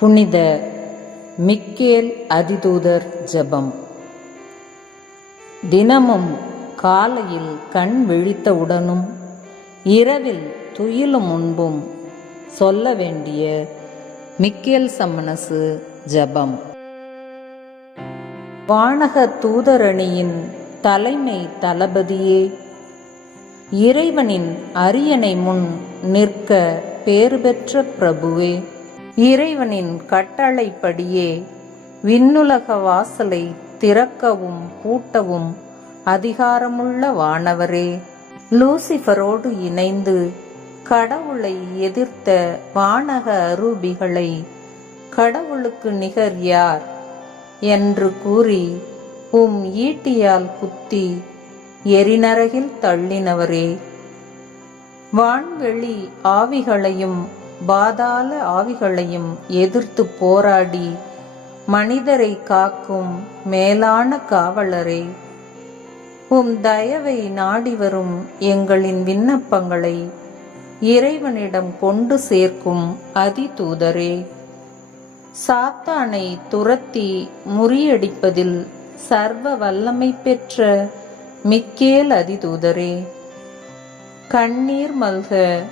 புனித மிக்கேல் அதிதூதர் ஜெபம். தினமும் காலையில் கண் விழித்தவுடனும் இரவில் துயிலும் முன்பும் சொல்ல வேண்டிய மிக்கேல் சம்மனசு ஜெபம். வானக தூதரணியின் தலைமை தளபதியே இறைவனின் அரியணை முன் நிற்க பேறு பெற்ற பிரபுவே இறைவனின் கட்டளைப்படியே விண்ணுலக வாசலை திறக்கவும் பூட்டவும் அதிகாரமுள்ள வானவரே. லூசிஃபரோடு இணைந்து கடவுளை எதிர்த்த வானக அரூபிகளை கடவுளுக்கு நிகர் யார்? என்று கூறி உம் ஈட்டியால் குத்தி எரிநரகில் தள்ளினவரே. வான்வெளி ஆவிகளையும் பாதாள ஆவிகளையும் எதிர்த்து போராடி மனிதரை காக்கும் மேலான காவலரே உம் தயவை நாடி வரும் எங்களின் விண்ணப்பங்களை இறைவனிடம் கொண்டு சேர்க்கும் அதிதூதரே. சாத்தானை துரத்தி முறியடிப்பதில் சர்வ வல்லமை பெற்ற மிக்கேல் அதிதூதரே. கண்ணீர் மல்க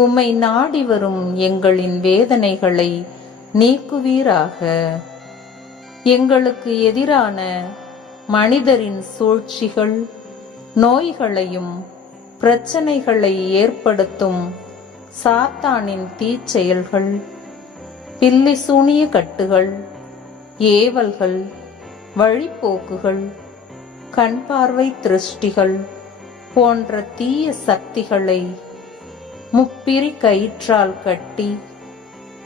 உம்மை நாடி வரும் எங்களின் வேதனைகளை நீக்குவீராக. எங்களுக்கு எதிரான மனிதரின் சூழ்ச்சிகள் நோய்களையும் பிரச்சனைகளை ஏற்படுத்தும் சாத்தானின் தீச்செயல்கள் பில்லி சூனிய கட்டுகள் ஏவல்கள் வழிப்போக்குகள் கண்பார்வை திருஷ்டிகள் போன்ற தீய சக்திகளை முப்பிரி கயிற்றால் கட்டி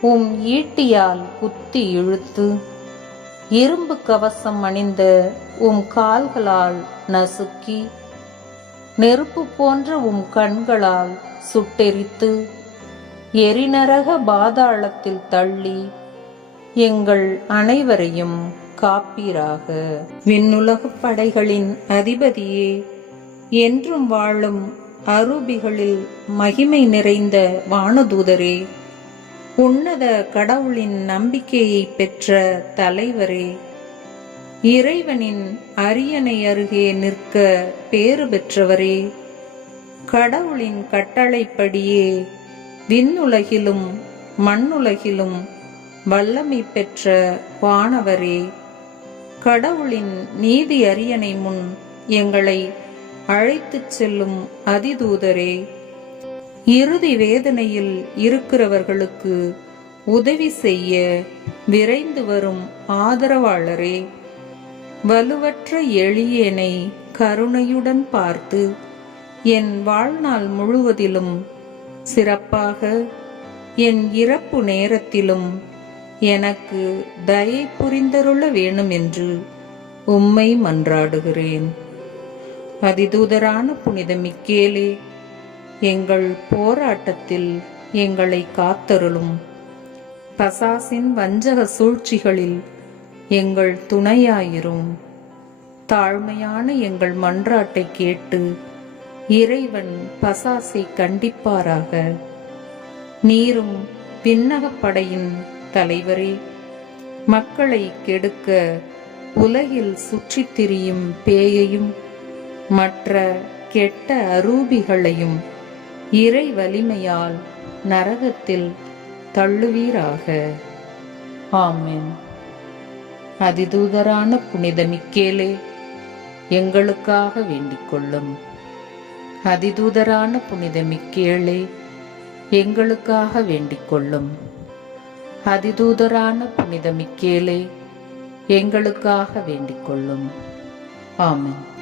உம் ஈட்டியால் குத்தி இழுத்து இரும்பு கவசம் அணிந்த உம் கால்களால் நசுக்கி நெருப்பு போன்ற உம் கண்களால் சுட்டெரித்து எரிநரக பாதாளத்தில் தள்ளி எங்கள் அனைவரையும் காப்பீராக. விண்ணுலகப் படைகளின் அதிபதியே என்றும் வாழும் அரூபிகளில் மகிமை நிறைந்த வானதூதரே உன்னத கடவுளின் நம்பிக்கையை பெற்ற தலைவரே இறைவனின் அரியணை அருகே நிற்க பேறு பெற்றவரே கடவுளின் கட்டளைப்படியே விண்ணுலகிலும் மண்ணுலகிலும் வல்லமை பெற்ற வானவரே கடவுளின் நீதி அரியணை முன் எங்களை அழைத்துச் செல்லும் அதிதூதரே இறுதி வேதனையில் இருக்கிறவர்களுக்கு உதவி செய்ய விரைந்து வரும் ஆதரவாளரே வலுவற்ற எளியனை கருணையுடன் பார்த்து என் வாழ்நாள் முழுவதிலும் சிறப்பாக என் இறப்பு நேரத்திலும் எனக்கு தயை புரிந்தருள வேணும் என்று உம்மை மன்றாடுகிறேன். அதிதூதரான புனித மிக்கேலே எங்கள் போராட்டத்தில் எங்களை காத்தருளும். பசாசின் வஞ்சக சூழ்ச்சிகளில் எங்கள் துணையாயிரும். தாழ்மையான எங்கள் மன்றாட்டை கேட்டு இறைவன் பசாசை கண்டிப்பாராக. நீரும் விண்ணகப்படையின் தலைவரே மக்களை கெடுக்க உலகில் சுற்றித் திரியும் பேயையும் மற்ற கெட்ட அரூபிகளையும் இறை வலிமையால் நரகத்தில் தள்ளுவீராக. ஆமேன். அதிதூதரான புனித மிக்கேலே எங்களுக்காக வேண்டிக் கொள்ளும். அதிதூதரான புனித மிக்கேளே எங்களுக்காக வேண்டிக் கொள்ளும். அதிதூதரான புனித மிக்கேலே எங்களுக்காக வேண்டிக் கொள்ளும். ஆமென்.